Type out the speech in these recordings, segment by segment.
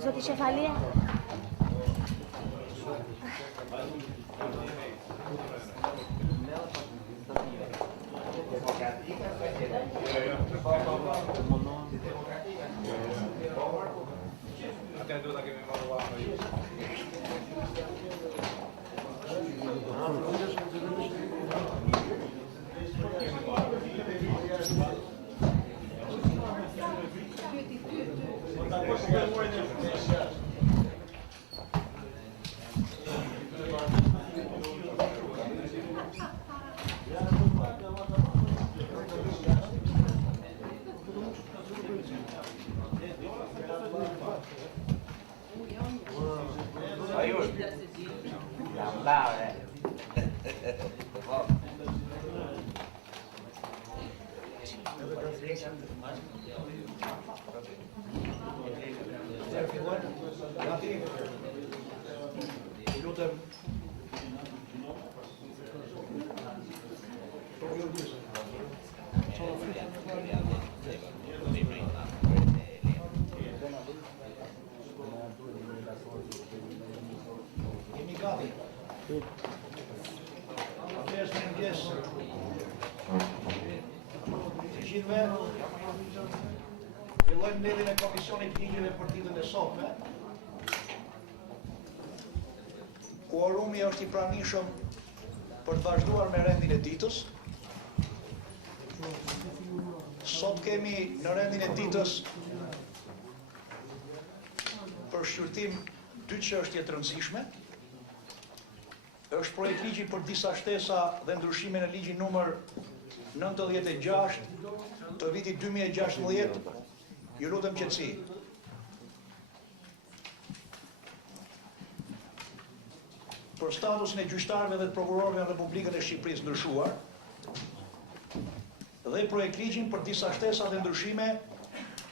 Zoti Cefalia. Fillojmë mbledhjen e Komisionit Ligjeve për ditën e sotme. Kuorumi është I pranishëm për të vazhduar me rendin e ditës. Sot kemi në rendin e ditës për shqyrtim dy çështje të rëndësishme. Është projekt ligji për disa shtesa dhe ndryshime në ligjin numër 96 të vitit 2016, ju lutem qetësi. Për statusin e gjyqtarëve dhe të prokurorëve në Republikën e Shqipërisë ndryshuar, dhe projekt ligjin për disa shtesa dhe ndryshime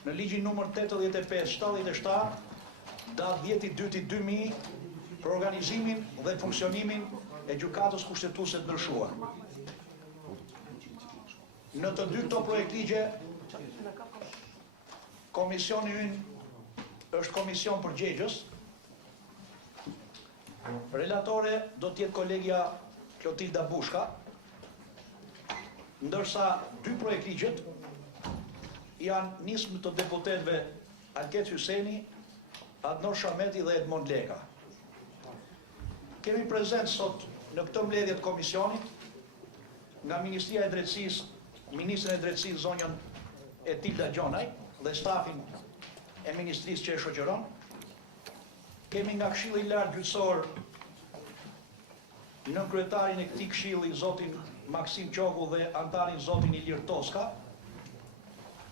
në ligjin numër 85/77, datë 10/2/2000, për organizimin dhe funksionimin e gjykatës kushtetuese të ndryshuar. Në të dy këto projekt ligje, komisioni ynë është komision përgjegjës. Relatore do t'jetë kolegja Klotilda Bushka, ndërsa dy projekt ligjet janë nismë të deputetëve Alket Hyseni, Adnor Shameti dhe Edmond Leka. Kemi prezent sot në këtë mbledhje të komisionit nga Ministria e Drejtësisë, Ministrin e Drejtësisë zonjën Etilda Gjonaj dhe stafin e Ministrisë që e shoqëron. Kemi nga Këshilli I Lartë Gjyqësor nënkryetarin e këtij këshilli zotin Maksim Qoku dhe antarin zotin Ilir Toska.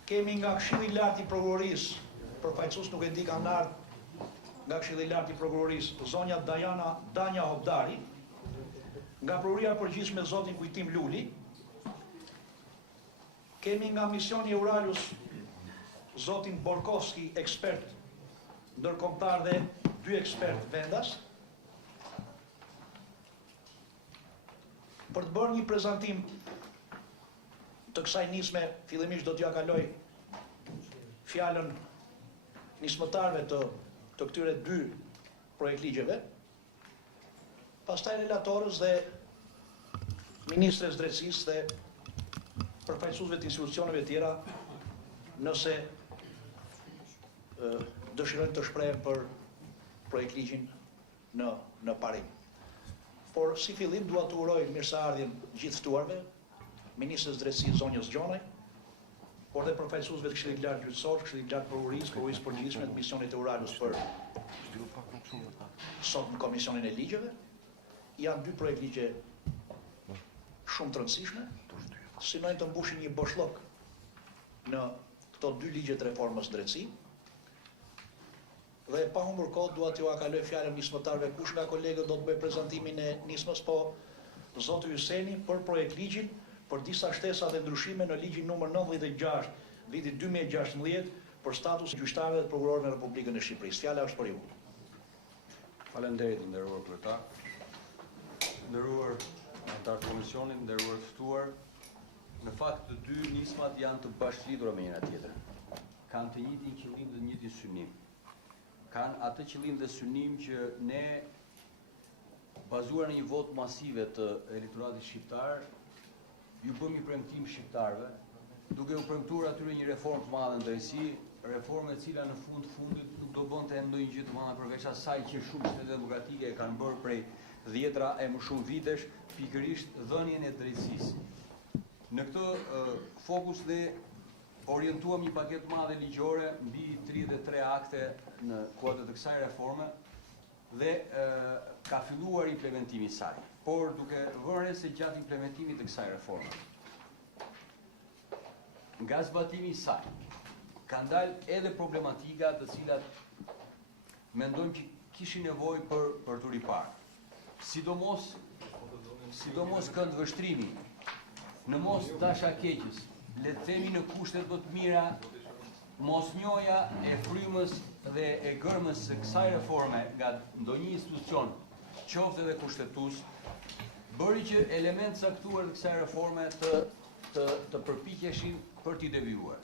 Kemi nga Këshilli I Lartë I Prokurorisë, përfaqësues nuk e di kanë ardhur nga Këshilli I Lartë I Prokurorisë zonja Danja Hobdari, nga Prokuroria e Përgjithshme zotin Kujtim Luli. Kemi nga misioni Euralus zotin Borkovski, ekspert ndërkombëtar dhe dy ekspert vendas. Për të bërë një prezantim të kësaj nisme, fillimisht do t'ja kaloj fjalën nismëtarëve të këtyre dy projekt ligjeve, pastaj relatorës dhe ministres drejtësisë dhe përfaqësuesve të institucioneve tjera, nëse dëshirojnë të shprehen për projekt ligjin në parim. Por si fillim dua të uroj mirëseardhjen gjithë ftuarve, ministres drejtësisë zonjës Gjonaj, por dhe përfaqësuesve të Këshillit Lartë Gjyqësor, Këshillit Lartë Prokurorisë Përgjithshme, të misionit e Uralus për sot në komisionin e ligjeve. Janë dy projekt ligje shumë të rëndësishme, synojnë të mbushin një boshllok në këto dy ligje të reformës drejtësi. Dhe pa humbur kohë dua t'ju kaloj fjalën nismëtarëve, kush nga kolegët do të bëjë prezantimin e nismës, po zoti Hyseni për projekt ligjin për disa shtesa dhe ndryshime në ligjin numër 96 vitit 2016 për status gjyqtarëve dhe prokurorëve në Republikën e Shqipërisë. Fjala është për ju. Faleminderit, nderuar kryetar. Nderuar antar të komisionit, nderuar ftuar. Në fakt të dy nismat janë të bashkëlidhura me njëra tjetrën. Kanë të njëjtin qëllim dhe të njëjtin synim. Kanë atë qëllim dhe synim që ne, bazuar në një votë masive të elektoratit shqiptar, ju bëm një premtim shqiptarëve, duke u premtuar atyre një reformë të madhe në drejtësi, reformë e cila në fundit nuk do bënte ndonjë gjë të madhe përveç asaj që shumë shtete demokratike e kanë bërë prej 10 e më shumë vitesh, pikërisht dhënien e drejtësisë. Në këtë fokus ne orientuam një paketë madhe ligjore mbi 33 akte në kuadër të kësaj reforme dhe ka filluar implementimi i saj, por duke vënë se gjatë implementimit të kësaj reforme, nga zbatimi i saj, ka ndalë edhe problematika të cilat mendojmë që kishin nevojë për të riparë. Sidomos këndvështrimi, në mos dashakeqjes, le të themi në kushtet më të mira, mosnjoja e frymës dhe e gërmës së kësaj reforme nga ndonjë institucion, qoftë edhe kushtetues, bëri që elementë caktuar të kësaj reforme të përpiqeshin për t'i devijuar.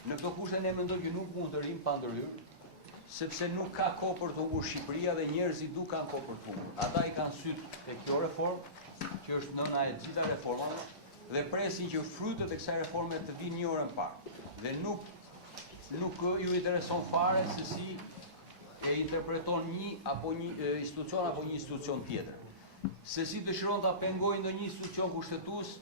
Në këto kushte ne mendojmë që nuk mund të rrim pa ndërhyrje, sepse nuk ka kohë për të humbur Shqipëria dhe njerëzit nuk kanë kohë për të humbur. Ata i kanë syt te kjo reformë, që është nëna e gjitha reformave, dhe presin që frytet e kësaj reforme të vinë një orë më parë. Dhe nuk ju intereson fare se si e interpreton një institucion tjetër. Se si dëshiron ta pengojë ndonjë institucion kushtetues,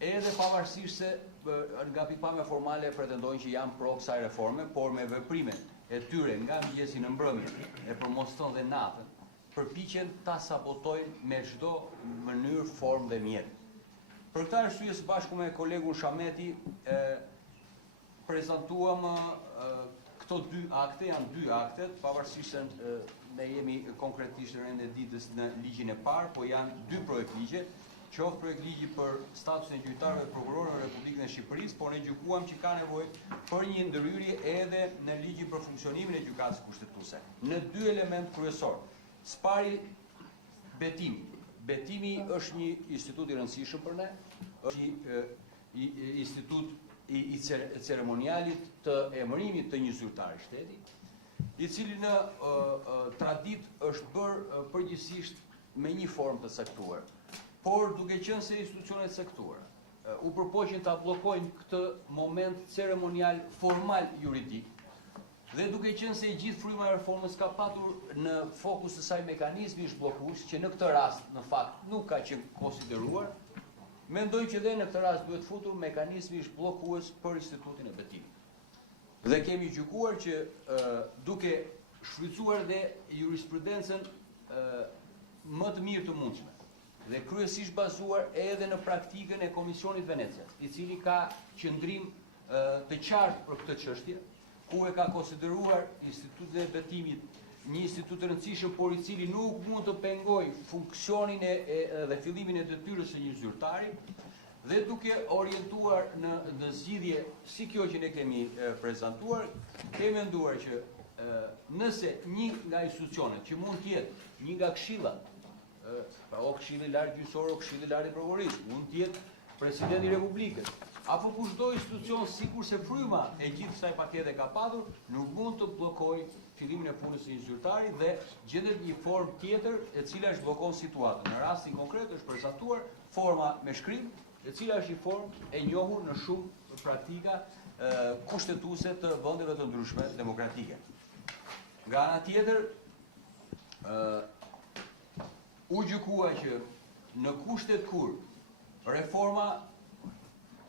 edhe pavarësisht se nga pikpamja formale pretendojnë që janë pro kësaj reforme, por me veprimet e tyre nga mëngjesi në mbrëmje e përmoston dhe natën, përpiqen ta sabotojnë me çdo mënyrë, formë dhe mjet. Për këtë arsye, së bashku me kolegun Shameti, prezantuam këto dy akte, janë dy aktet, pavarësisht se ne jemi konkretisht në rendin e ditës në ligjin e parë, po janë dy projekt ligje, qoftë projekt ligji për statusin e gjyqtarëve dhe prokurorëve në Republikën e Shqipërisë, por ne gjykuam që ka nevojë për një ndërhyrje edhe në ligjin për funksionimin e gjykatës kushtetuese. Në dy element kryesor. Spari, betimi. Betimi është një institut i rëndësishëm për ne, është një institut i ceremonialit të emërimit të një zyrtari shteti, i cili në tradit është bërë përgjithsisht me një formë të caktuar. Por duke qenë se institucionet caktuara u përpoqen ta bllokojnë këtë moment ceremonial formal juridik, dhe duke qenë se gjithë fryma e reformës ka patur në fokus të saj mekanizmi zhbllokues, që në këtë rast në fakt nuk ka qenë konsideruar, mendoj që dhe në këtë rast duhet futur mekanizmi zhbllokues për institutin e betimit. Dhe kemi gjykuar që duke shfrytzuar dhe jurisprudencën më të mirë të mundshme, dhe kryesisht bazuar edhe në praktikën e Komisionit Venecias, i cili ka qëndrim të qartë për këtë çështje, ku e ka konsideruar institutin e betimit një institut të rëndësishëm, por i cili nuk mund të pengojë funksionin dhe fillimin e detyrës së një zyrtari, dhe duke orientuar në zgjidhje si kjo që ne kemi prezantuar, kemi menduar që nëse një nga institucionet që mund të jetë një nga këshillat, pra o këshilli lart gjyqësor, o këshilli lart i prokurorisë, mund të jetë presidenti i Republikës, apo kushdo institucion, sikur se fryma e gjithë kësaj pakete ka patur, nuk mund të bllokojë fillimin e punës së një zyrtari dhe gjendet një formë tjetër e cila zhbllokon situatën. Në rastin konkret është prezantuar forma me shkrim, e cila është një formë e njohur në shumë praktika kushtetuese të vendeve të ndryshme demokratike. Nga ana tjetër, u gjykua që në kushtet kur reforma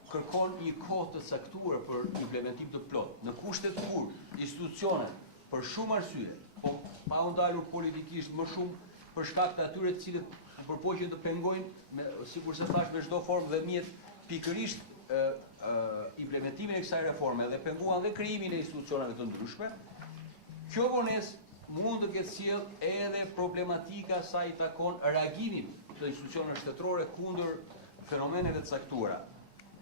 kërkon një kohë të caktuar për implementim të plot, në kushtet kur institucionet për shumë arsye, po pa u ndalur politikisht më shumë për shkak të atyre të cilët përpoqen të pengojnë, sikur se thash, me çdo formë dhe mjet pikërisht implementimin e kësaj reforme dhe penguan dhe krijimin e institucioneve të ndryshme, kjo vonesë mund të ketë sjell edhe problematika sa i takon reagimit të institucioneve shtetërore kundër fenomeneve të caktuara.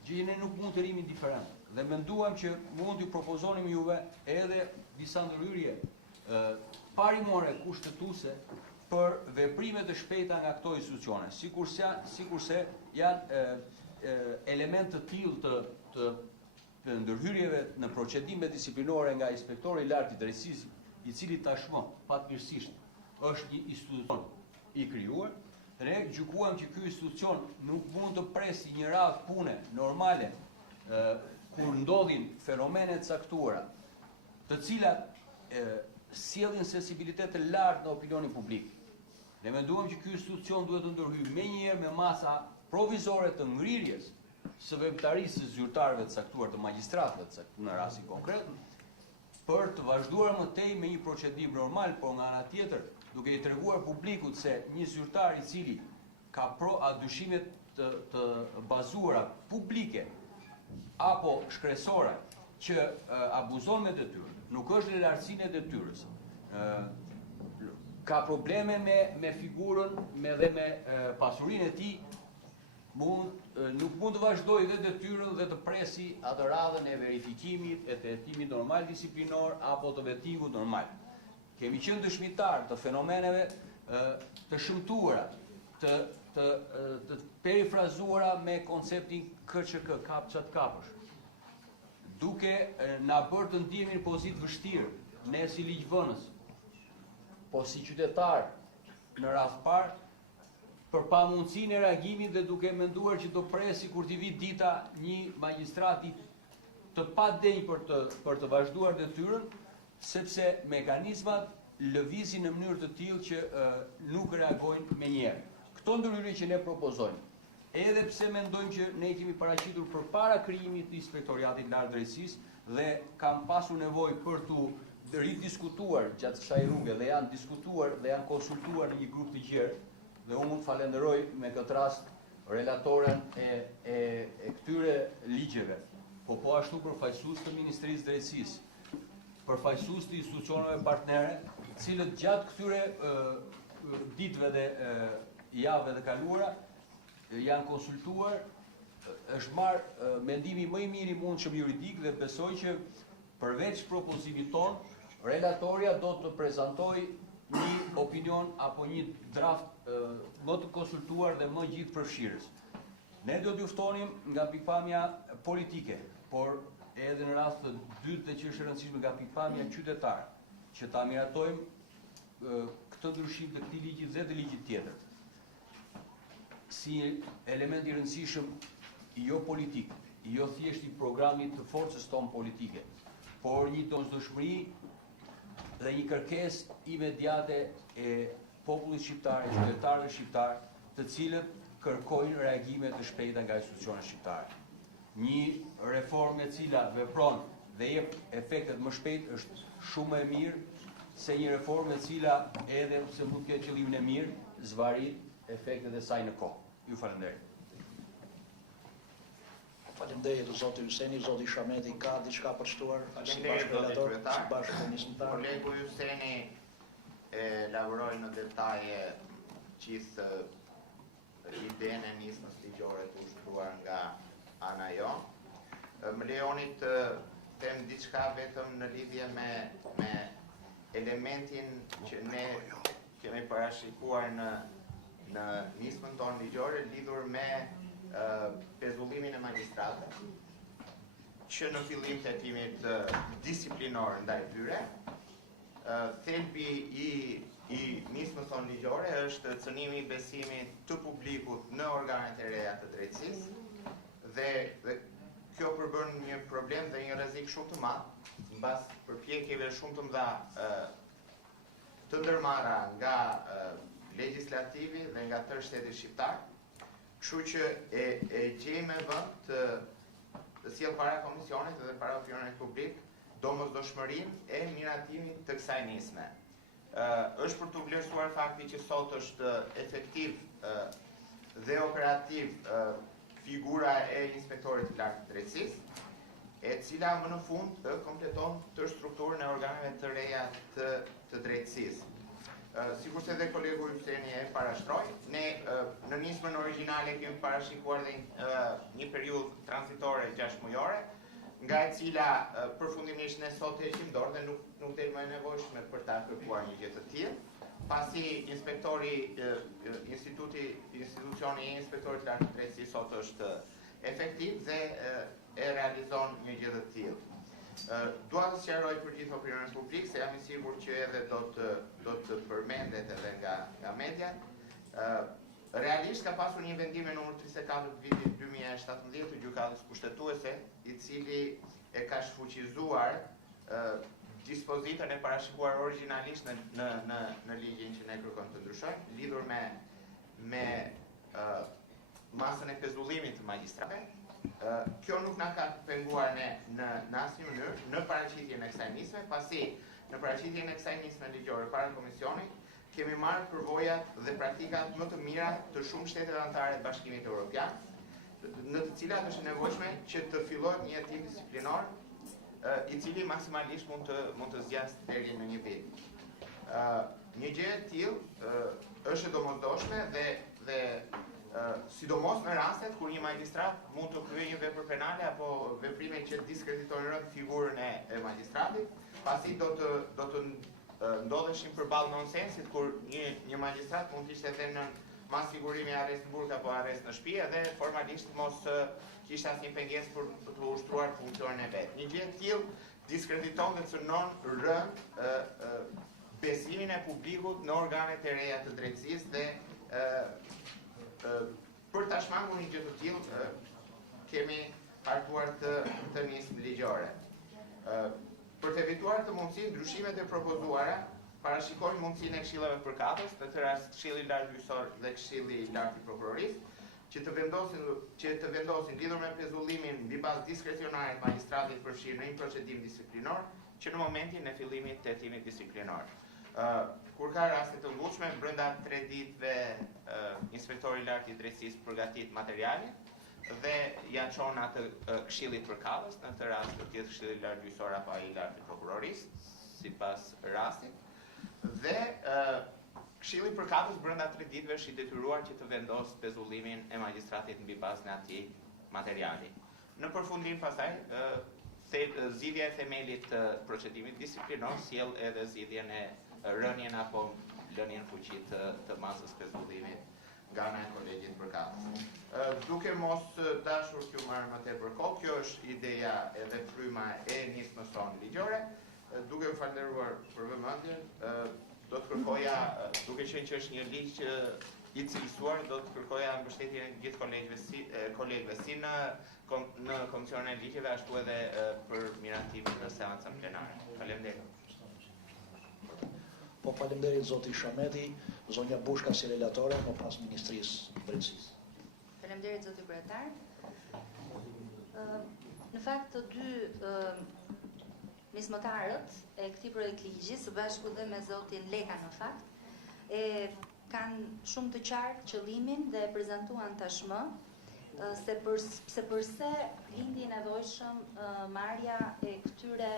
gjë ne nuk mund të rrim indiferent. Dhe menduam që mund t'ju propozonim juve edhe disa ndërhyrje parimore kushtetuese për veprime të shpejta nga këto institucione, sikurse janë element të tillë të ndërhyrjeve në procedime disiplinore nga inspektori i lartë i drejtësisë, i cili tashmë fatmirësisht është një institucion i krijuar. Ne gjykuam që ky institucion nuk mund të presi një radhë pune normale kur ndodhin fenomene të caktuara, të cilat sjellin sensibilitet të lartë në opinionin publik. Ne menduam që ky institucion duhet të ndërhyjë menjëherë me masa provizore të ngrirjes së veprimtarisë së zyrtarëve të caktuar, të magjistratëve në rastin konkret, për të vazhduar më tej me një procedim normal, por nga ana tjetër, duke i treguar publikut se një zyrtar i cili ka dyshime të bazuara publike apo shkresore që abuzon me detyrë, nuk është në lartësinë e detyrës, ka probleme me figurën dhe me pasurinë e tij, nuk mund të vazhdojë dhe detyrën dhe të presi atë radhën e verifikimit e të hetimit normal disiplinor apo të vettingut normal. Kemi qenë dëshmitar të fenomeneve të shëmtuara, të perifrazuara me konceptin KÇK, kap çat kapësh, duke na bërë të ndihemi në pozitë vështirë, ne si ligjvënës, po si qytetar në rast parë, për pamundësinë e reagimit dhe duke menduar që do presi kur t'i vi dita një magjistrati të padenj për të vazhduar detyrën, sepse mekanizmat lëvizin në mënyrë të tillë që nuk reagojnë menjëherë. Këto ndërhyrje që ne propozojmë, edhe pse mendojmë që ne kemi paraqitur përpara krijimit të Inspektoriatit Lartë Drejtësisë dhe kam pasur nevojë për tu ridiskutuar gjatë kësaj rruge dhe janë diskutuar dhe janë konsultuar në një grup të gjerë, dhe unë mund të falenderoj me këtë rast relatoren e këtyre ligjeve, po ashtu përfaqësues të Ministrisë Drejtësisë, përfaqësues të institucioneve partnere, cilët gjatë këtyre ditëve dhe javëve të kaluara janë konsultuar, është marrë mendimi më i miri i mundshëm juridik dhe besoj që përveç propozimit ton, relatoria do të prezantojë një opinion apo një draft më të konsultuar dhe më gjithë përfshirës. Ne do t'ju ftonim nga pikpamja politike, por edhe në rast të dytë dhe që është e rëndësishme nga pikpamja qytetare, që ta miratojmë këtë ndryshim të këtij ligji dhe të ligjit tjetër si element i rëndësishëm jo politik, jo thjesht i programit të forcës tonë politike, por një domosdoshmëri dhe një kërkesë imediate e popullit shqiptar, e qytetarëve shqiptar, të cilët kërkojnë reagime të shpejta nga institucionet shqiptare. Një reformë e cila vepron dhe jep efektet më shpejt është shumë e mirë se një reformë e cila edhe pse mund të ketë qëllimin e mirë, zvarit efektet e saj në kohë. Ju falenderoj. Faleminderit zoti Hyseni, zoti Shameti ka diçka për shtuar si bashkëdelegator, si bashkëkomisiontar. Kolegu Hyseni lavoroi në detaje gjithë idenë e nismës ligjore të ushtruar nga ana jonë. Më lejoni të them diçka vetëm në lidhje me elementin që ne kemi parashikuar në nismën tonë ligjore lidhur me pezullimin e magjistratëve, që në fillim të hetimit disiplinor ndaj tyre, thelbi i nismës tonë ligjore është cënimi i besimit të publikut në organet e reja të drejtësisë, dhe kjo përbën një problem dhe një rrezik shumë të madh, mbas përpjekjeve shumë të mëdha të ndërmarra nga legislativi dhe nga tërë shteti shqiptar, kështu që e gjejmë vend të sjell para komisionit dhe para opinionit publik domosdoshmërinë e miratimit të kësaj nisme. Është për të vlerësuar fakti që sot është efektiv dhe operativ figura e inspektorit të lartë të drejtësisë, e cila më në fund kompleton të strukturën e organeve të reja të drejtësisë. Sikur se dhe kolegu Hyseni e parashtroi, ne në nismën origjinale kemi parashikuar dhe një periudhë transitore 6 mujore, nga e cila përfundimisht ne sot heqim dorë dhe nuk të më e nevojshme për ta kërkuar një gjë të tillë, pasi inspektori institucioni i inspektorit lartë të drejtësisë sot është efektiv dhe e realizon një gjë të tillë. Dua të sqaroj për gjithë opinionin publik, se jam i sigurt që edhe do të përmendet edhe nga media. Realisht ka pasur një vendim me numër 34 të vitit 2017 të gjykatës kushtetuese, i cili e ka shfuqizuar dispozitën e parashikuar origjinalisht në ligjin që ne kërkojmë të ndryshojmë, lidhur me masën e pezullimit të magjistratëve. Kjo nuk na ka penguar ne në asnjë mënyrë në paraqitjen e kësaj nisme, pasi në paraqitjen e kësaj nisme ligjore para komisionit kemi marrë përvojat dhe praktikat më të mira të shumë shtetet anëtare të Bashkimit Evropian, në të cilat është nevojshme që të fillohet një hetim disiplinor i cili maksimalisht mund të zgjasë deri në një vit. Një gjë e tillë është e domosdoshme dhe sidomos në rastet kur një magjistrat mund të kryejë një vepër penale apo veprime që diskreditojnë rënd figurën e magjistratit, pasi do të ndodheshin përballë nonsensit kur një magjistrat mund të ishte edhe në mas sigurimi arrest në burg apo arrest në shtëpi dhe formalisht mos kishte asnjë pengesë për të ushtruar funksionin e vet. Një gjë e tillë diskrediton dhe cënon rënd besimin e publikut në organet e reja të drejtësisë dhe për ta shmangur një gjë të tillë kemi hartuar të nismë ligjore. Për të evituar të mundësinë, ndryshimet e propozuara parashikojnë mundësinë e këshillave përkatës, në të rast Këshilli i Lartë Gjyqësor dhe Këshilli i Lartë i Prokurorisë, që të vendosin lidhur me pezullimin mbi bazë diskrecionare të magjistratit përfshirë në një procedim disiplinor, që në momentin e fillimit të hetimit disiplinor. Kur ka raste të ngutshme, brenda 3 ditëve inspektori i lartë i drejtësisë përgatit materialin dhe ja çon atë Këshillit përkatës, në të rast të tjetë Këshilli i Lartë Gjyqësor apo ai i Lartë i Prokurorisë, sipas rastit. Dhe Këshilli përkatës brenda 3 ditëve është i detyruar që të vendosë pezullimin e magjistratit mbi bazën e atij materiali. Në përfundim pastaj zgjidhja e themelit të procedimit disiplinor sjell edhe zgjidhjen e rënien apo lënien fuqi të masës pezullimit nga ana e kolegjit përkatës. Duke mos dashur t'ju marr më tepër kohë, kjo është ideja edhe fryma e nismës tonë ligjore. Duke u falënderuar për vëmendjen, do të kërkoja, duke qenë që është një ligj i cilësuar, do të kërkoja mbështetjen e gjithë kolegëve si në Komisionin e Ligjeve, ashtu edhe për miratimin në seancën plenare. Faleminderit. Po faleminderit zoti Shameti, zonja Bushka si relatore, më pas Ministrisë Drejtësisë. Faleminderit zoti kryetar. Në fakt të dy nismëtarët e këtij projektligji së bashku dhe me zotin Leka në fakt kanë shumë të qartë qëllimin dhe e prezantuan tashmë se përse lindi i nevojshëm marrja e këtyre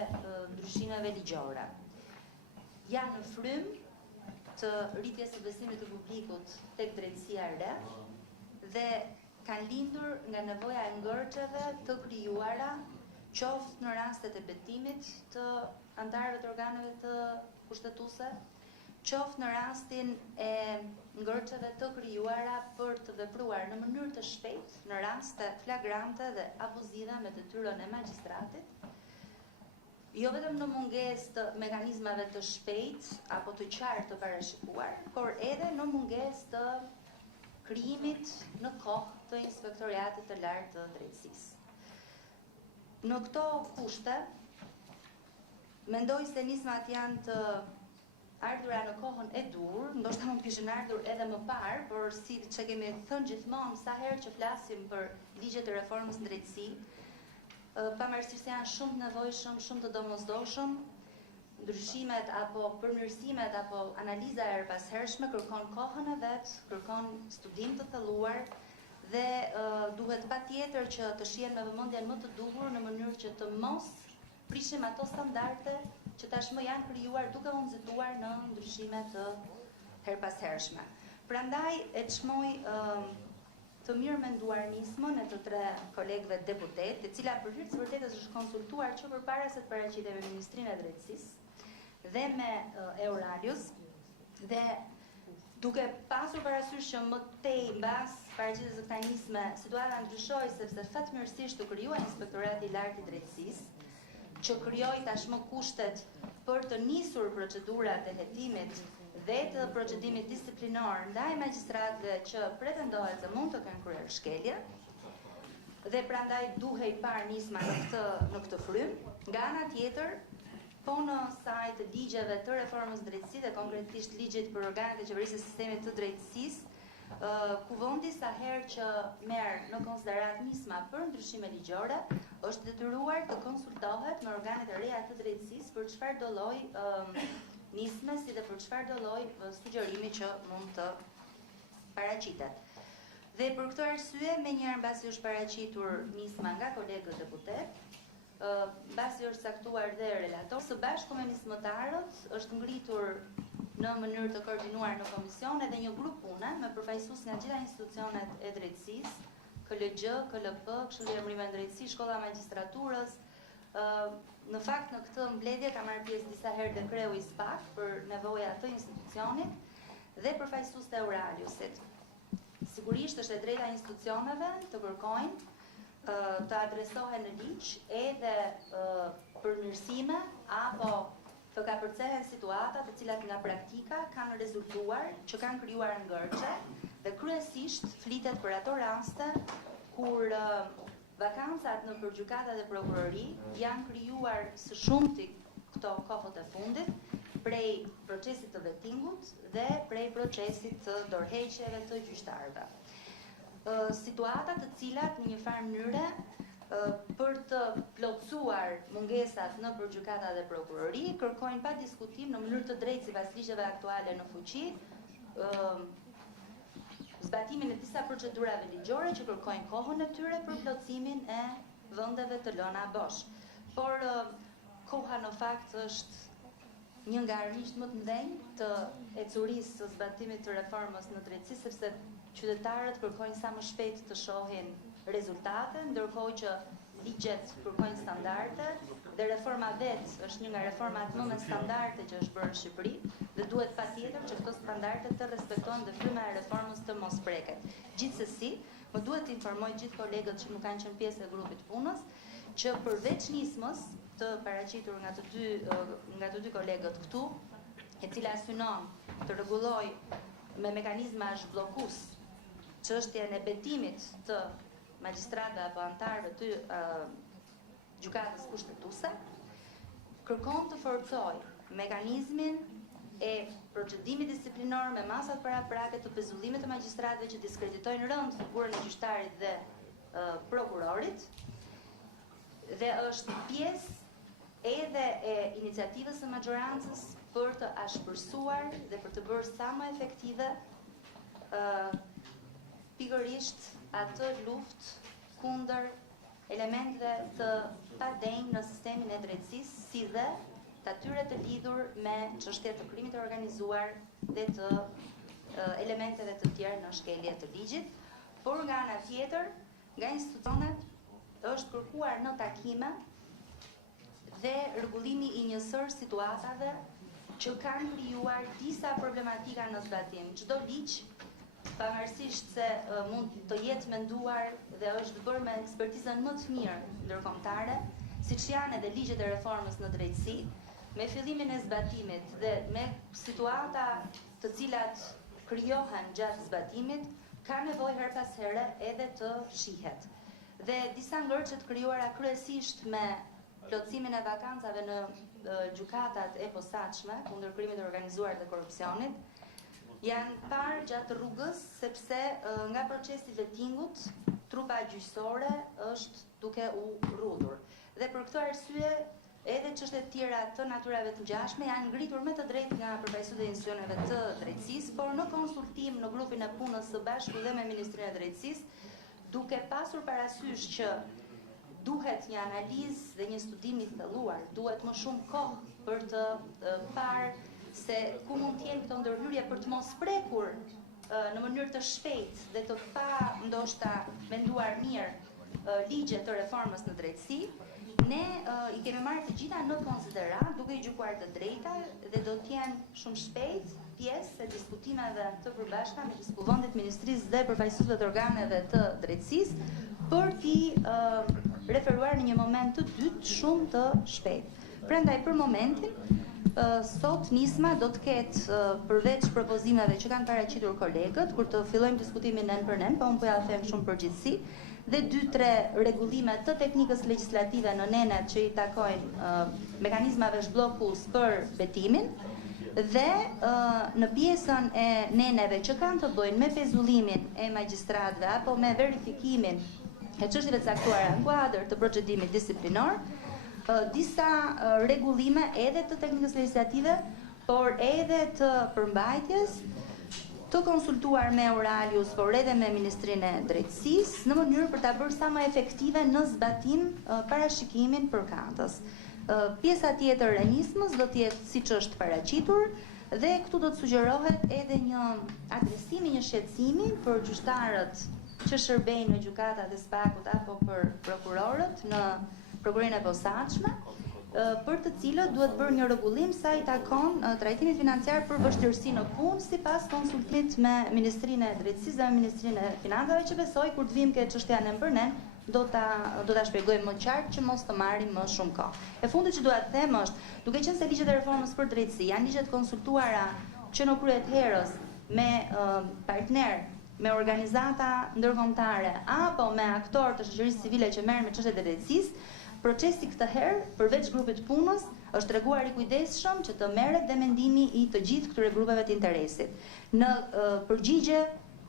ndryshimeve ligjore. Janë në frym të rritjes së besimit të publikut tek drejtësia e re dhe kanë lindur nga nevoja e ngërçeve të krijuara qoftë në rastet e betimit të anëtarëve të organeve të kushtetuese, qoftë në rastin e ngërçeve të krijuara për të vepruar në mënyrë të shpejtë në raste flagrante dhe abuzive me detyrën e magjistratit, jo vetëm në mungesë të mekanizmave të shpejtë apo të qartë të parashikuar, por edhe në mungesë të krijimit në kohë të Inspektoriatit të Lartë të Drejtësisë. Në këto kushte, mendoj se nismat janë të ardhura në kohën e dur, ndoshta mund të kishin ardhur edhe më parë, por si që kemi thënë gjithmonë sa herë që flasim për ligjet e reformës në drejtësi, pavarësisht se janë shumë të nevojshëm, shumë të domosdoshëm, ndryshimet apo përmirësimet apo analiza e erpashershme kërkon kohën e vet, kërkon studim të thelluar dhe duhet patjetër që të shihen me vëmendjen më të duhur në mënyrë që të mos prishim ato standarde që tashmë janë krijuar duke u nxituar në ndryshime të her pas hershme. Prandaj e çmoj të mirë menduar nismën e të tre kolegëve deputet, e cila për hir të vërtetës është konsultuar që përpara se të paraqitej me Ministrinë e Drejtësisë dhe me Euralius, dhe duke pasur parasysh që më tej mbas paraqitjes së kësaj nisme situata ndryshoi sepse fatmirësisht u krijua Inspektorati i Lartë i Drejtësisë, që krijoi tashmë kushtet për të nisur procedurat e hetimit dhe të procedimit disiplinor ndaj magjistratëve që pretendohet se mund të kenë kryer shkelje, dhe prandaj duhej parë nisma në këtë frym. Nga ana tjetër, po në saj të ligjeve të reformës drejtësisë dhe konkretisht ligjit për organet e qeverisë së sistemit të drejtësisë, kuvendi sa herë që merr në konsiderat nisma për ndryshime ligjore, është detyruar të konsultohet me organet e reja të drejtësisë për çfarë do lloj nisme, si dhe për çfarë do lloj sugjerimi që mund të paraqitet. Dhe për këtë arsye, menjëherë mbasi është paraqitur nisma nga kolegët deputet, mbasi është saktuar dhe relator, së bashku me nismëtarët është ngritur në mënyrë të koordinuar në komision edhe një grup pune me përfaqësues nga gjitha institucionet e drejtësisë, KLG, KLP, Këshilli i Emërimeve në Drejtësi, Shkolla e Magjistraturës. Në fakt, në këtë mbledhje ka marrë pjesë disa herë dhe kreu i SPAK për nevoja të institucionit dhe përfaqësues të Euraliusit. Sigurisht është e drejta e institucioneve të kërkojnë të adresohen në ligj edhe përmirësime apo të kapërcehen situata të cilat nga praktika kanë rezultuar që kanë krijuar ngërçe, dhe kryesisht flitet për ato raste kur vakancat në përgjykata dhe prokurori janë krijuar së shumti këto kohët e fundit prej procesit të vettingut dhe prej procesit të dorëheqjeve të gjyqtarëve. Situata të cilat në një farë mënyre për të plotësuar mungesat në përgjykata dhe prokurori kërkojnë pa diskutim në mënyrë të drejtë sipas ligjeve aktuale në fuqi zbatimin e disa procedurave ligjore që kërkojnë kohën e tyre për plotësimin e vendeve të lëna bosh. Por koha në fakt është një nga armiqt më të mëdhenj të ecurisë së zbatimit të reformës në drejtësi, sepse qytetarët kërkojnë sa më shpejt të shohin rezultate, ndërkohë që ligjet kërkojnë standarde dhe reforma vetë është një nga reformat më me standarde që është bërë në Shqipëri dhe duhet patjetër që këto standarde të respektohen dhe fryma e reformës të mos preket. Gjithsesi, më duhet të informoj gjithë kolegët që nuk kanë qenë pjesë e grupit punës që përveç nismës të paraqitur nga të dy kolegët këtu, e cila synon të rregullojë me mekanizma zhbllokues çështjen e betimit të magjistratëve apo anëtarëve të gjykatës kushtetuese, kërkon të forcojë mekanizmin e procedimit disiplinor me masat paraprake të pezullimit të magjistratëve që diskreditojnë rënd figurën e gjyqtarit dhe prokurorit, dhe është pjesë edhe e iniciativës së maxhorancës për të ashpërsuar dhe për të bërë sa më efektive pikërisht atë luftë kundër elementeve të padenjë në sistemin e drejtësisë, si dhe të atyre të lidhur me çështjet të krimit të organizuar dhe të elementeve të tjera në shkelje të ligjit, por nga ana tjetër, nga institucionet është kërkuar në takime dhe rregullimi i njësër situatave që kanë krijuar disa problematika në zbatim. Çdo ligj, pavarësisht se mund të jetë menduar dhe është bërë me ekspertizën më të mirë ndërkombëtare, siç janë edhe ligjet e reformës në drejtësi, me fillimin e zbatimit dhe me situata të cilat krijohen gjatë zbatimit, ka nevojë her pas here edhe të shihet. Dhe disa ngërçe të krijuara kryesisht me plotësimin e vakancave në gjykatat e posaçme kundër krimit të organizuar dhe korrupsionit janë parë gjatë rrugës, sepse nga procesi i vettingut trupa gjyqësore është duke u rrudhur. Dhe për këtë arsye edhe çështjet tjera të natyrave të ngjashme janë ngritur me të drejtë nga përfaqësuesit e institucioneve të drejtësisë, por në konsultim në grupin e punës së bashku dhe me Ministrinë e Drejtësisë, duke pasur parasysh që duhet një analizë dhe një studim i thelluar, duhet më shumë kohë për të parë se ku mund të jenë këto ndërhyrje për të mos prekur në mënyrë të shpejtë dhe të pa ndoshta menduar mirë ligje të reformës në drejtësi, ne I kemi marrë të gjitha në konsiderat duke I gjykuar të drejta dhe do të jenë shumë shpejt pjesë e diskutimeve të përbashkëta me diskuvendit Ministrisë dhe përfaqësuesve të organeve të drejtësisë për t'i referuar në një moment të dytë shumë të shpejt. Prandaj për momentin sot nisma do të ketë përveç propozimeve që kanë paraqitur kolegët kur të fillojmë diskutimin nën për nën, po unë po ja them shumë përgjithësi, dhe 2-3 rregullime të teknikës legjislative në nenet që I takojnë mekanizmave zhbllokues për betimin dhe në pjesën e neneve që kanë të bëjnë me pezullimin e magjistratëve apo me verifikimin e çështjeve të caktuara në kuadër të procedimit disiplinor, disa rregullime edhe të teknikës legjislative, por edhe të përmbajtjes, të konsultuar me Oralius, por edhe me Ministrinë e Drejtësisë, në mënyrë për ta bërë sa më efektive në zbatim parashikimin përkatës. Pjesa tjetër e nismës do të jetë siç është paraqitur dhe këtu do të sugjerohet edhe një adresimi, një shqetësimi për gjyqtarët që shërbejnë në gjykatat e spakut apo për prokurorët në prokurinë e posaçme, për të cilët duhet bërë një rregullim sa I takon trajtimit financiar për vështirësi në punë sipas konsultimit me Ministrinë e Drejtësisë dhe me Ministrinë e Financave që besoj kur të vim ke çështja nën për nën do ta shpjegoj më qartë që mos të marrim më shumë kohë. E fundit që dua të them është, duke qenë se ligjet e reformës për drejtësi janë ligjet konsultuara që në krye të herës me partner, me organizata ndërkombëtare apo me aktorë të shoqërisë civile që merren me çështjet e drejtësisë, procesi këtë herë, përveç grupit punës, është treguar I kujdesshëm që të merret dhe mendimi I të gjithë këtyre grupeve të interesit. Në përgjigje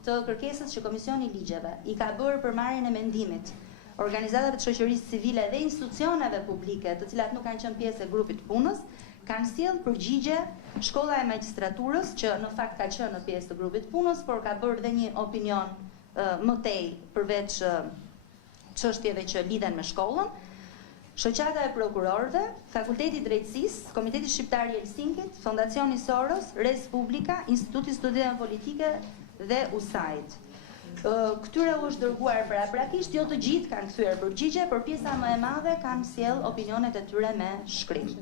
të kërkesës që Komisioni I Ligjeve I ka bërë për marrjen e mendimit organizatave të shoqërisë civile dhe institucioneve publike, të cilat nuk kanë qenë pjesë e grupit punës, kanë sjellë përgjigje Shkolla e Magjistraturës, që në fakt ka qenë në pjesë të grupit punës, por ka bërë dhe një opinion më tej përveç çështjeve që lidhen me shkollën, Shoqata e prokurorëve, Fakulteti I Drejtësisë, Komiteti Shqiptar I Helsinkit, Fondacioni Soros, Res Publica, Instituti Studieve Politike dhe USAID. Këtyre u është dërguar paraprakisht, jo të gjithë kanë kthyer përgjigje, por pjesa më e madhe kanë sjell opinionet e tyre me shkrim.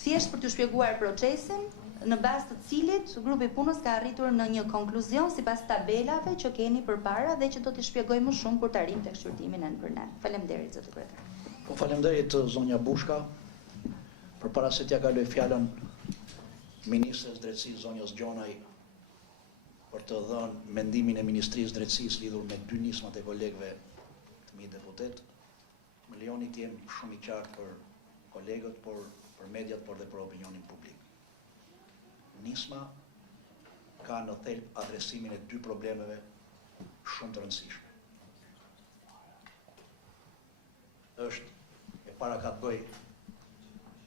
Thjesht për t'ju shpjeguar procesin, në bazë të cilit grupi punës ka arritur në një konkluzion sipas tabelave që keni përpara dhe që do t'i shpjegoj më shumë kur të arrim tek shqyrtimi nën për nën. Faleminderit zoti kryetar. Po faleminderit zonja Bushka, përpara se t'ja kaloj fjalën Ministres Drejtësisë zonjës Gjonaj për të dhënë mendimin e Ministrisë Drejtësisë lidhur me 2 nismat e kolegëve të mi deputet, më lejoni të jem shumë I qartë për kolegët, por për mediat, por dhe për opinionin publik. Nisma ka në thelb adresimin e 2 problemeve shumë të rëndësishme. Është e para ka të bëj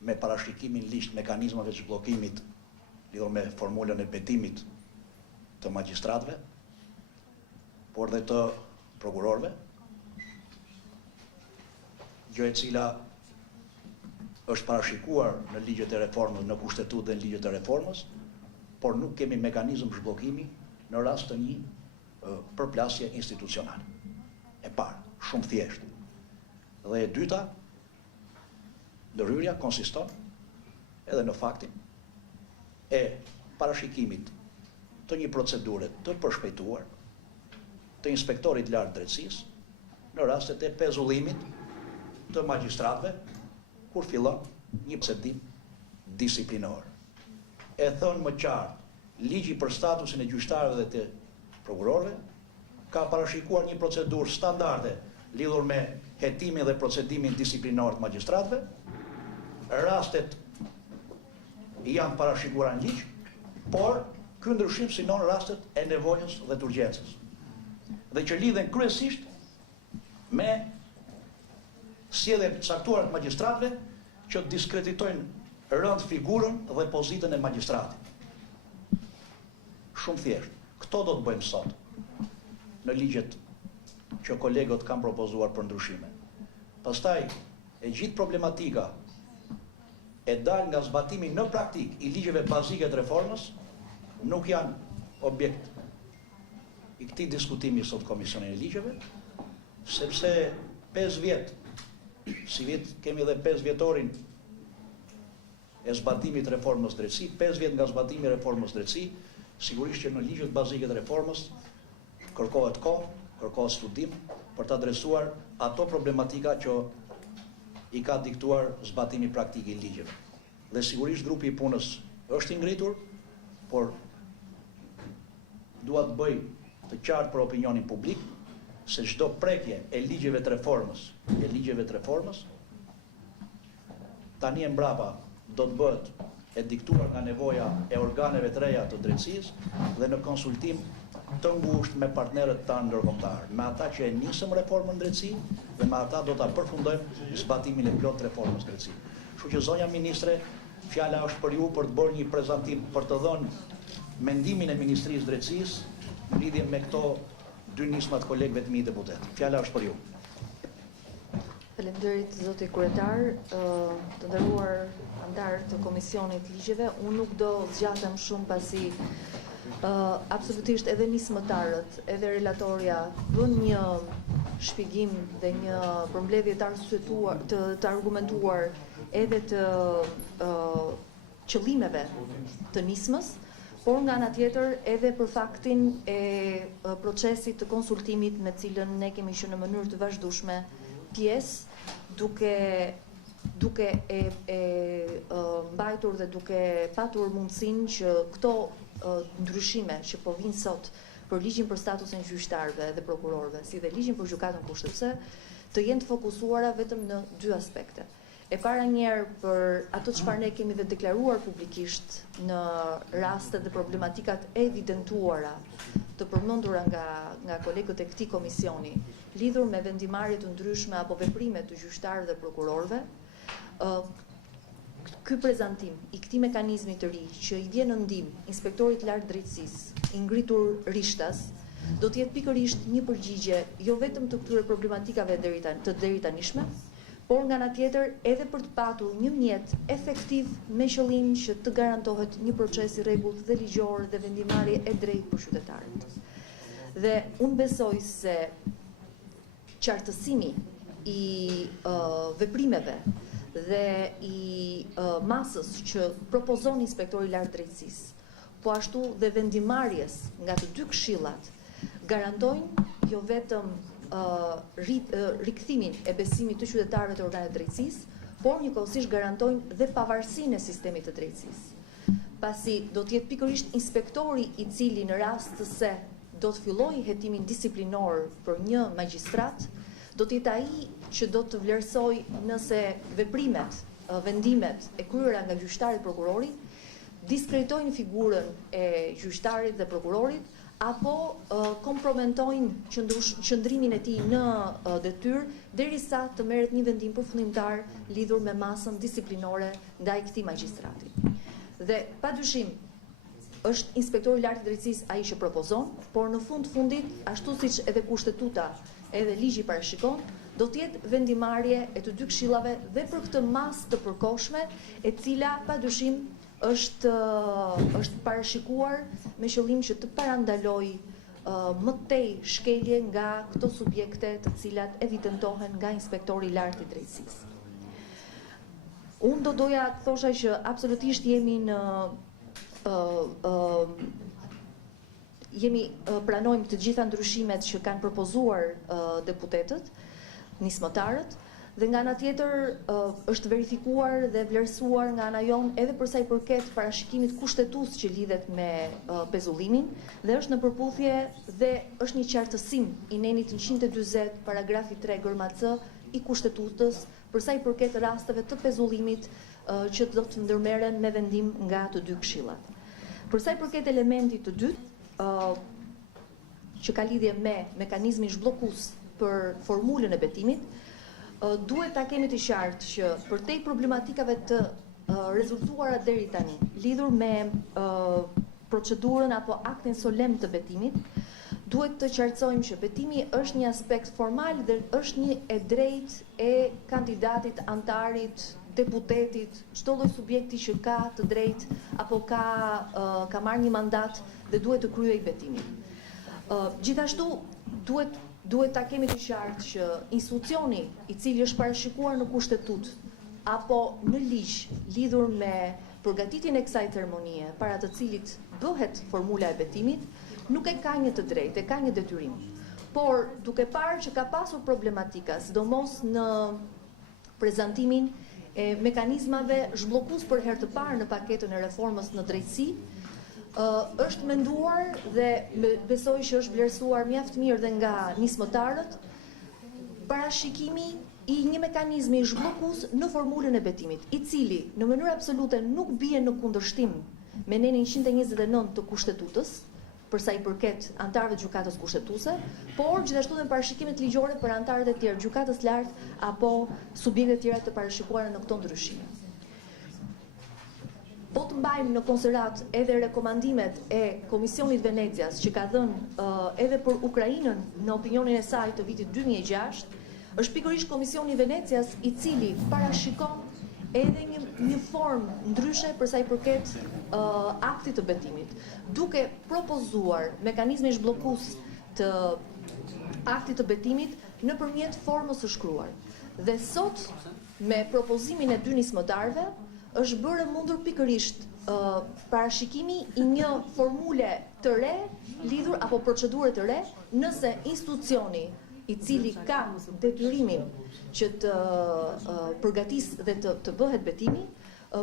me parashtrikimin lisht mekanizmave të zhbllokimit lidhur me formulën e betimit të magjistratëve, por dhe të prokurorëve, gjë e cila është parashikuar në ligjet e reformës, në kushtetut dhe në ligjet e reformës, por nuk kemi mekanizëm zhbllokimi në rast të një përplasje institucionale. E parë, shumë thjeshtë. Dhe e dyta, ndërhyrja konsiston edhe në faktin e parashikimit të një procedure të përshpejtuar të inspektorit lartë drejtësisë në rastet e pezullimit të magjistratëve kur fillon një procedim disiplinor. E thënë më qartë, ligji për statusin e gjyqtarëve dhe të prokurorëve ka parashikuar një procedurë standarde lidhur me hetimin dhe procedimin disiplinor të magjistratëve. Rastet janë parashikuar në ligj, por ky ndryshim sinon rastet e nevojës dhe të urgjencës, dhe që lidhen kryesisht me sjelljen e caktuar të magjistratëve që diskreditojnë rënd figurën dhe pozitën e magjistratit. Shumë thjesht, këto do të bëjmë sot në ligjet që kolegët kanë propozuar për ndryshime. Pastaj, e gjithë problematika e dal nga zbatimi në praktik i ligjeve bazike të reformës nuk janë objekt i këtij diskutimi sot Komisionin e Ligjeve, sepse 5 vjet, si vit kemi edhe 5 vjetorin e zbatimit të reformës drejtësi, 5 vjet nga zbatimi i reformës drejtësi, sigurisht që në ligjet bazike të reformës kërkohet kohë, kërkohet studim për të adresuar ato problematika që i ka diktuar zbatimi praktik i ligjeve. Dhe sigurisht grupi i punës është i ngritur, por dua të bëj të qartë për opinionin publik se çdo prekje e ligjeve të reformës, tani e mbrapa do të bëhet e diktuar nga nevoja e organeve të reja të drejtësisë dhe në konsultim të ngushtë me partnerët tanë ndërkombëtar, me ata që e nisëm reformën drejtësi dhe me ata do ta përfundojmë zbatimin e plot të reformës drejtësi. Kështu që zonja ministre, fjala është për ju për të bërë një prezantim, për të dhënë mendimin e Ministrisë Drejtësisë në lidhje me këto dy nisma të kolegëve të mi deputet. Fjala është për ju. Faleminderit zoti kryetar, të nderuar antar të Komisionit Ligjeve, unë nuk do zgjatem shumë pasi absolutisht edhe nismëtarët, edhe relatorja bën një shpjegim dhe një përmbledhje të argumentuar edhe të qëllimeve të nismës, por nga ana tjetër edhe për faktin e procesit të konsultimit me cilën ne kemi qenë në mënyrë të vazhdueshme pjesë, duke mbajtur dhe duke patur mundësinë që këto ndryshime që po vinë sot për ligjin për statusin e gjyqtarëve dhe prokurorëve, si dhe ligjin për gjykatën kushtëse, të jenë të fokusuara vetëm në 2 aspekte. E para njerë për ato çfarë ne kemi dhe deklaruar publikisht në rastet dhe problematikat evidentuara të përmendura nga kolegët e këtij komisioni, lidhur me vendimarrje të ndryshme apo veprime të gjyqtarëve dhe prokurorëve. Ky prezantim i këtij mekanizmi të ri që i vjen në ndihmë inspektorit lartë drejtësisë, i ngritur rishtas, do të jetë pikërisht një përgjigje jo vetëm të këtyre problematikave të deri tanishme, por nga ana tjetër edhe për të patur një mjet efektiv me qëllim që të garantohet një proces i rregullt dhe ligjor dhe vendimarrje e drejtë për qytetarët. Dhe unë besoj se qartësimi i veprimeve dhe i masës që propozon inspektori i lartë drejtësisë, po ashtu dhe vendimarrjes nga të 2 këshillat, garantojnë jo vetëm rikthimin e besimit të qytetarëve të organet drejtësisë, por njëkohësisht garantojnë dhe pavarësinë e sistemit të drejtësisë. Pasi do të jetë pikërisht inspektori i cili në rast se do të fillojë hetimin disiplinor për një magjistrat, do të jetë ai që do të vlerësojë nëse veprimet, vendimet e kryera nga gjyqtari dhe prokurori diskretojnë figurën e gjyqtarit dhe prokurorit apo kompromentojnë qëndrimin e tij në detyrë derisa të merret një vendim përfundimtar lidhur me masën disiplinore ndaj këtij magjistrati. Dhe padyshim është inspektori i lartë i drejtësisë ai që propozon, por në fundit, ashtu siç edhe kushtetuta edhe ligji parashikon, do të jetë vendimarrje e të 2 këshillave dhe për këtë masë të përkohshme, e cila padyshim është parashikuar me qëllim që të parandaloj më tej shkelje nga këto subjekte të cilat evidentohen nga inspektori i lartë i drejtësisë. Unë do doja të thosha që absolutisht pranojmë të gjitha ndryshimet që kanë propozuar deputetët, nismëtarët, dhe nga ana tjetër është verifikuar dhe vlerësuar nga ana jon edhe për sa i përket parashikimit kushtetues që lidhet me pezullimin dhe është në përputhje dhe është një qartësim i nenit 140 paragrafi 3 gërma C i kushtetutës për sa i përket rasteve të pezullimit që do të ndërmerren me vendim nga të 2 këshillat. Për sa i përket elementit të dytë që ka lidhje me mekanizmin zhbllokues për formulën e betimit, duhet ta kemi të qartë që përtej problematikave të rezultuara deri tani, lidhur me procedurën apo aktin solem të betimit, duhet të qartësojmë që betimi është një aspekt formal dhe është një e drejtë e kandidatit, antarit, deputetit, çdo lloj subjekti që ka të drejtë apo ka marrë një mandat dhe duhet të kryej betimin. Gjithashtu duhet ta kemi të qartë që institucioni i cili është parashikuar në kushtetut apo në ligj lidhur me përgatitjen e kësaj ceremonie, para të cilit bëhet formula e betimit, nuk e ka një të drejtë, e ka një detyrim. Por duke parë që ka pasur problematika, sidomos në prezantimin e mekanizmave zhbllokues për herë të parë në paketën e reformës në drejtësi, është menduar dhe besoj që është vlerësuar mjaft mirë dhe nga nismëtarët parashikimi i një mekanizmi zhbllokues në formulën e betimit, i cili në mënyrë absolute nuk bie në kundërshtim me nenin 129 të kushtetutës, për sa i përket antarëve të gjykatës kushtetuese, por gjithashtu dhe parashikimet ligjore për antarët e tjerë gjykatës lartë apo subjekte të tjera të parashikuara në këto ndryshime. Po të mbajmë në konsiderat edhe rekomandimet e Komisionit Venecias që ka dhënë edhe për Ukrainën në opinionin e saj të vitit 2006, është pikërisht Komisioni i Venecias i cili parashikon edhe një formë ndryshe për sa i përket aktit të betimit, duke propozuar mekanizme zhbllokues të aktit të betimit nëpërmjet formës së shkruar. Dhe sot, me propozimin e dy nismëtarëve, është bërë mundur pikërisht parashikimi i një formule të re lidhur apo procedure të re, nëse institucioni i cili ka detyrimin që të përgatisë dhe të bëhet betimi,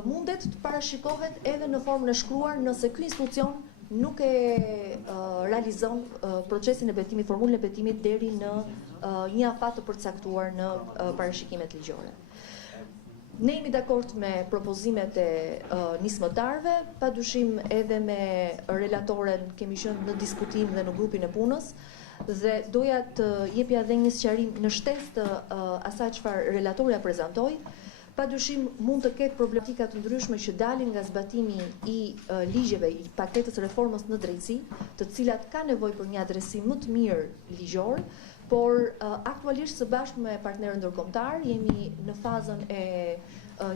mundet të parashikohet edhe në formën e shkruar nëse ky institucion nuk e realizon procesin e betimit, formulën e betimit deri në një afat të përcaktuar në parashikimet ligjore. Ne jemi dakord me propozimet e nismëtarëve, padyshim edhe me relatoren kemi qenë në diskutim dhe në grupin e punës, dhe doja të jepja edhe një sqarim në shtesë të asaj çfarë relatoria prezantoi. Padyshim mund të ketë problematika të ndryshme që dalin nga zbatimi i ligjeve, i paketës reformës në drejtësi, të cilat ka nevojë për një adresim më të mirë ligjor, por aktualisht së bashku me partnerët ndërkombëtar jemi në fazën e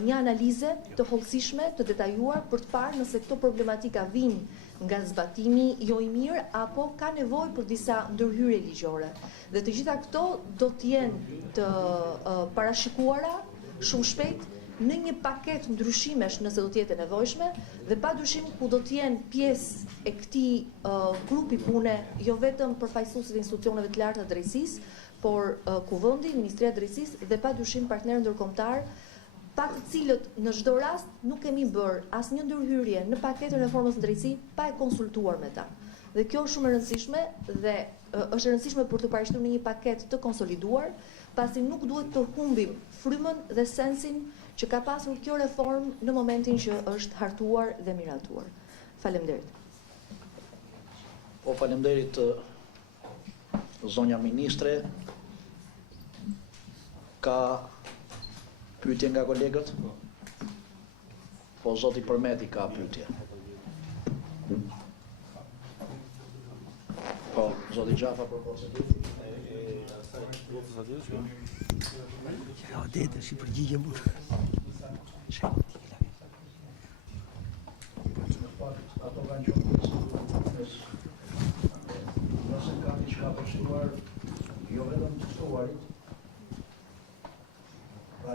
një analize të hollësishme, të detajuar për të parë nëse këto problematika vijnë nga zbatimi jo i mirë apo ka nevojë për disa ndërhyrje ligjore. Dhe të gjitha këto do të jenë të parashikuara shumë shpejt në një paket ndryshimesh nëse do të jetë e nevojshme, dhe padyshim ku do të jenë pjesë e këtij grupi pune jo vetëm përfaqësuesit e institucioneve të larta të drejtësisë, por Kuvendi, Ministria e Drejtësisë dhe padyshim partnerë ndërkombëtar, pa të cilët në çdo rast nuk kemi bërë asnjë ndërhyrje në paketën e reformës në drejtësi pa e konsultuar me ta. Dhe kjo është shumë e rëndësishme dhe është e rëndësishme për të parashikuar në një paket të konsoliduar, pasi nuk duhet të humbim frymën dhe sensin që ka pasur kjo reformë në momentin që është hartuar dhe miratuar. Faleminderit. Po, faleminderit zonja ministre. Ka pyetje nga kolegët? Po, zoti Përmeti ka pyetje. Po, zoti Gjafa për procedurë. Ja, dete, si përgjigje burë. Ato kanë qenë nëse ka diçka për shkruar, jo vetëm të shkruarit, pra